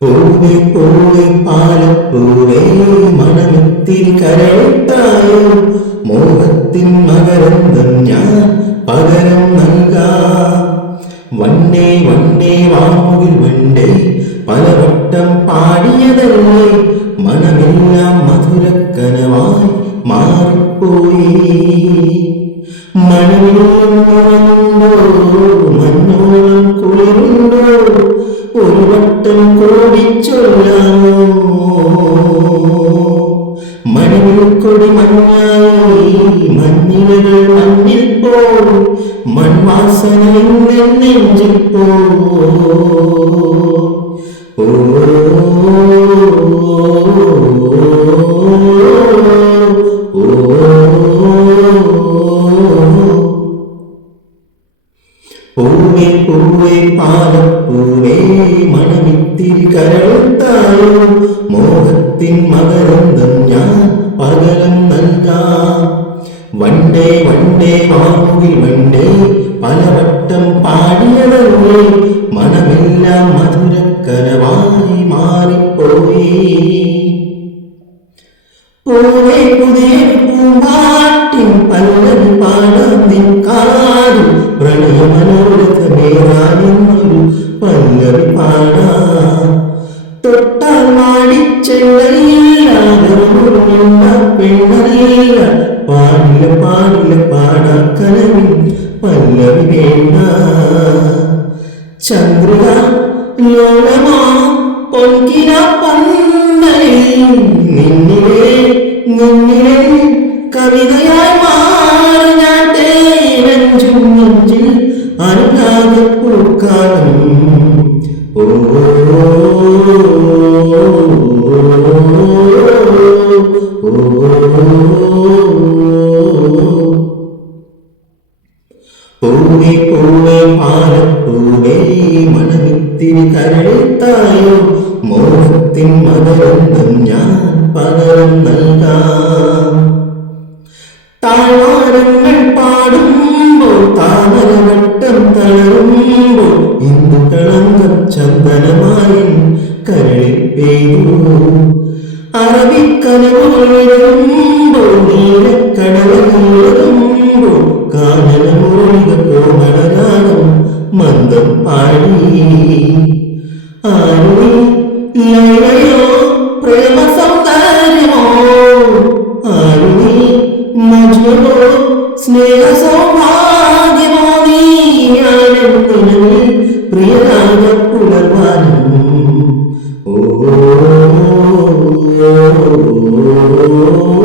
പൂവേ പൂവേ പാലപ്പൂവേ മണമിത്തിരി കരയിട്ടായോ മോഹത്തിൻ മകരന്തം ഞാൻ പകരം നൽകാ. വണ്ടേ വണ്ടേ വാമുകിൽ വണ്ടേ പലവട്ടം പാടിയതല്ലേ മനമെല്ലാം മധുരക്കനവായി മാറിപ്പോയി. മണമില്ലോ മണ്ണോളം കുളിരുണ്ടോ ഒരു വട്ടം ചൊല്ലാമോ മണിവിൽ കൊടി മഞ്ഞായി മഞ്ഞിലകൾ മഞ്ഞിൽ പോ മൺവാസന നെഞ്ചിൽ പോ ഓ. പൂവേ പൂവേ പാലപ്പൂവേ മണമിത്തിരി കരളുത്തായോ മോഹത്തിൻ മകരന്തം ഞാൻ പകരം നൽകാം. വണ്ടേ വണ്ടേ വാങ്ങുകിൽ വണ്ടേ പലവട്ടം പാടിയതല്ലേ. മണമെല്ലാം മധുരക്കരവായി മാറിപ്പോയി. പൂവേ പുതിയ പൂമ്പാട്ടിൻ പല്ലവി പാടാൻ പെണ്ണറിയില്ല പാടില്ല പാടില്ല പാടാ കനവിൻ പല്ലവി വേണ്ട ചന്ദ്രിക ലോലമാ പൊൻകിന പന്നലിൽ നിന്നിലെ നിന്നിലെ കവിതയായി മാറി നൽകാം. താഴ്വാരങ്ങൾ പാടുമ്പോൾ താമരവട്ടം തളരുമ്പോൾ ഇന്ദു കളങ്കം ചന്ദനമായി കരളിൽ പെയ്തു. അറബിക്കനവുകൾ വിടരുമ്പോൾ നീലക്കടലുമ്പോൾ കാനനമൂലിക കോമളരാഗം മന്ദം പാടി. ആരുണി ലൈലയോ പ്രേമ സൗന്ദര്യമോ ആരുണി മജ്നുവോ സ്നേഹ സൗഭാഗ്യമോ നീ പ്രിയരാഗ Oh,